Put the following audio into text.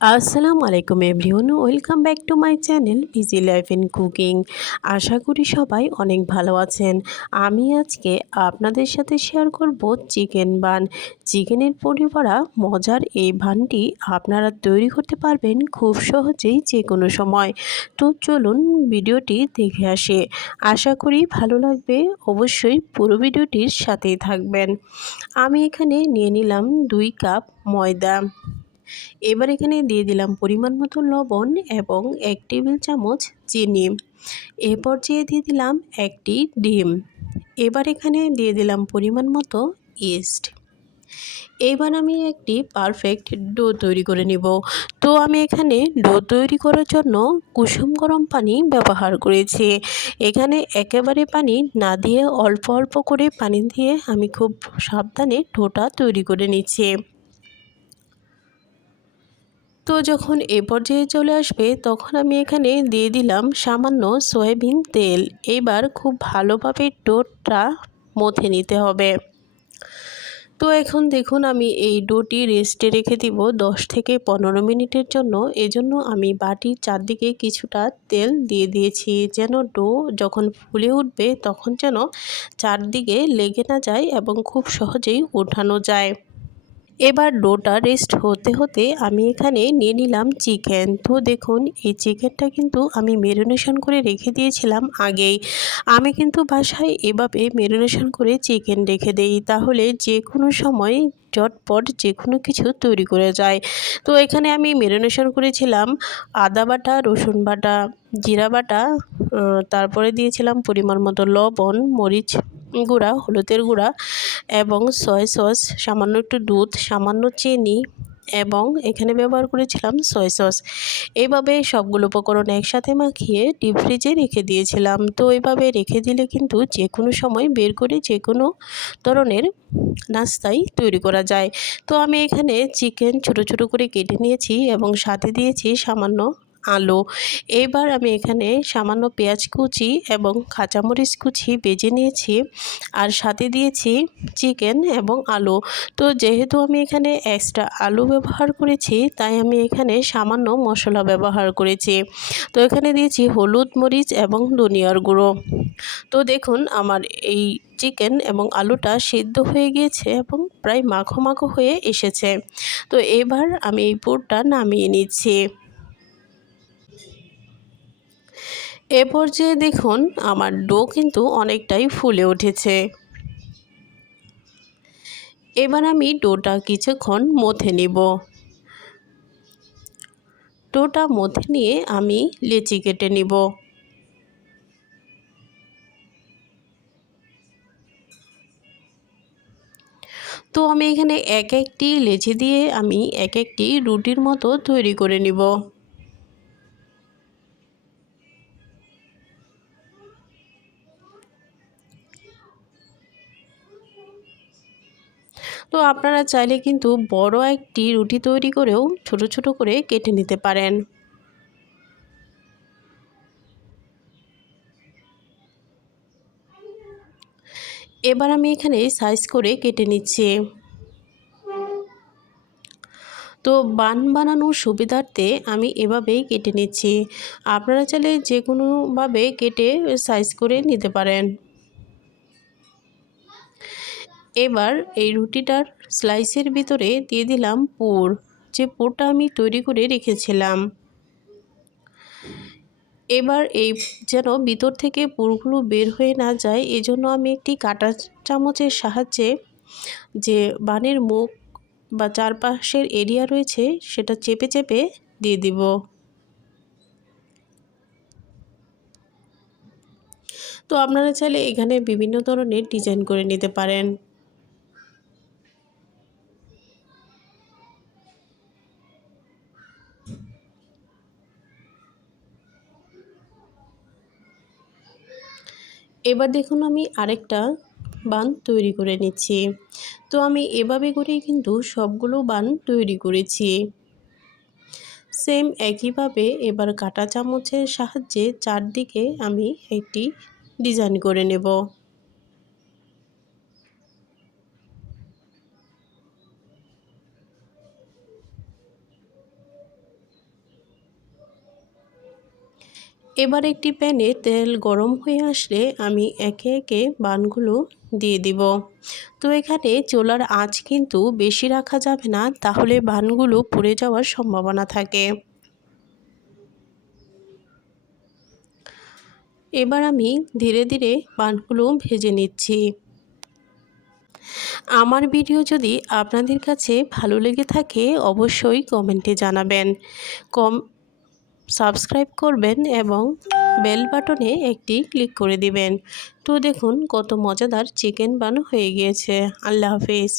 আসসালামু আলাইকুম everyone, welcome back to my channel busy life and cooking. আশা করি সবাই অনেক ভালো আছেন। আমি আজকে আপনাদের সাথে শেয়ার করব চিকেন বান। চিকেনের পরি করা মজার এই বানটি আপনারা তৈরি করতে পারবেন খুব সহজেই যে কোনো সময়। তো চলুন ভিডিওটি দেখে আসি। আশা করি ভালো লাগবে, অবশ্যই পুরো ভিডিওটির সাথেই থাকবেন। আমি এখানে নিয়ে নিলাম 2 কাপ ময়দা। এবার এখানে দিয়ে দিলাম পরিমাণ মতো লবণ এবং 1 টেবিল চামচ চিনি। এ পর্যায়ে দিয়ে দিলাম একটি ডিম। এবার এখানে দিয়ে দিলাম পরিমাণ মতো ইস্ট। এবার আমি একটি পারফেক্ট ডো তৈরি করে নিব। তো আমি এখানে ডো তৈরি করার জন্য কুসুম গরম পানি ব্যবহার করেছি। এখানে একেবারে পানি না দিয়ে অল্প অল্প করে পানি দিয়ে আমি খুব সাবধানে ডোটা তৈরি করে নিচ্ছি। তো যখন এ পর্যায়ে চলে আসবে তখন আমি এখানে দিয়ে দিলাম সামান্য সয়াবিন তেল। এবার খুব ভালোভাবে ডোটা মথে নিতে হবে। তো এখন দেখুন আমি এই ডোটি রেস্টে রেখে দিব 10 থেকে 15 মিনিটের জন্য। এজন্য আমি বাটির চারদিকে কিছুটা তেল দিয়ে দিয়েছি, যেন ডো যখন ফুলে উঠবে তখন যেন চারদিকে লেগে না যায় এবং খুব সহজেই ওঠানো যায়। এবার ডোটা রেস্ট হতে হতে আমি এখানে নিয়ে নিলাম চিকেন। তো দেখুন এই চিকেনটা কিন্তু আমি ম্যারিনেশন করে রেখে দিয়েছিলাম আগেই। আমি কিন্তু বাসায় এভাবে ম্যারিনেশন করে চিকেন রেখে দেই, তাহলে যে কোনো সময় চটপট যে কোনো কিছু তৈরি করে যায়। তো এখানে আমি ম্যারিনেশন করেছিলাম আদা বাটা, রসুন বাটা, জিরা বাটা, তারপরে দিয়েছিলাম পরিমাণ মতো লবণ, মরিচ গুঁড়া, হলুদের গুঁড়া এবং সয়া সস, সামান্য একটু দুধ, সামান্য চিনি এবং এখানে ব্যবহার করেছিলাম সয়া সস। এইভাবে সবগুলো উপকরণ একসাথে মাখিয়ে ডিপ ফ্রিজে রেখে দিয়েছিলাম। তো এইভাবে রেখে দিলে কিন্তু যে কোনো সময় বের করে যে কোনো ধরনের নাস্তাই তৈরি করা যায়। তো আমি এখানে চিকেন ছোট ছোট করে কেটে নিয়েছি এবং সাথে দিয়েছি সামান্য আলু। এবার আমি এখানে সামান্য পেঁয়াজ কুচি এবং কাঁচামরিচ কুচি ভেজে নিয়েছি আর সাথে দিয়েছি চিকেন এবং আলু। তো যেহেতু আমি এখানে এক্সট্রা আলু ব্যবহার করেছি তাই আমি এখানে সামান্য মশলা ব্যবহার করেছি। তো এখানে দিয়েছি হলুদ, মরিচ এবং ধনিয়ার গুঁড়ো। তো দেখুন আমার এই চিকেন এবং আলুটা সিদ্ধ হয়ে গিয়েছে এবং প্রায় মাখো মাখো হয়ে এসেছে। তো এবার আমি এই পুরটা নামিয়ে নিচ্ছি। এ পর্যায়ে দেখুন আমার ডো কিন্তু অনেকটাই ফুলে উঠেছে। এবার আমি ডোটা কিছুক্ষণ মথে নেব। ডোটা মথে নিয়ে আমি লেচি কেটে নিব। তো আমি এখানে এক একটি লেচি দিয়ে আমি এক একটি রুটির মতো তৈরি করে নিব। তো আপনারা চাইলে কিন্তু বড় একটি রুটি তৈরি করেও ছোট ছোট করে কেটে নিতে পারেন। এবার আমি এখানে সাইজ করে কেটে নিচ্ছি। তো বান বানানোর সুবিধার্থে আমি এভাবেই কেটে নিচ্ছি। আপনারা চাইলে যে কোনোভাবে কেটে সাইজ করে নিতে পারেন। এবার এই রুটিটার স্লাইসের ভিতরে দিয়ে দিলাম পুর, যে পুরটা আমি তৈরি করে রেখেছিলাম। এবার এই যেন ভিতর থেকে পুরগুলো বের হয়ে না যায় এজন্য আমি একটি কাঁটা চামচের সাহায্যে যে বানের মুখ বা চারপাশের এরিয়া রয়েছে সেটা চেপে চেপে দিয়ে দিব। তো আপনারা চাইলে এখানে বিভিন্ন ধরনের ডিজাইন করে নিতে পারেন। এবার দেখুন আমি আরেকটা বান তৈরি করে নিচ্ছি। তো আমি এভাবে করেই কিন্তু সবগুলো বান তৈরি করেছি। সেম একইভাবে এবার কাঁটা চামচের সাহায্যে চারদিকে আমি একটি ডিজাইন করে নেব। এবার একটি প্যানে তেল গরম হয়ে আসলে আমি একে একে বানগুলো দিয়ে দিব। তো এখানে চুলার আঁচ কিন্তু বেশি রাখা যাবে না, তাহলে বানগুলো পুড়ে যাওয়ার সম্ভাবনা থাকে। এবার আমি ধীরে ধীরে বানগুলো ভেজে নিচ্ছি। আমার ভিডিও যদি আপনাদের কাছে ভালো লেগে থাকে অবশ্যই কমেন্টে জানাবেন, সাবস্ক্রাইব করবেন এবং বেল বাটনে একটি ক্লিক করে দিবেন। তো দেখুন কত মজাদার চিকেন বান হয়ে গিয়েছে। আল্লাহ হাফেজ।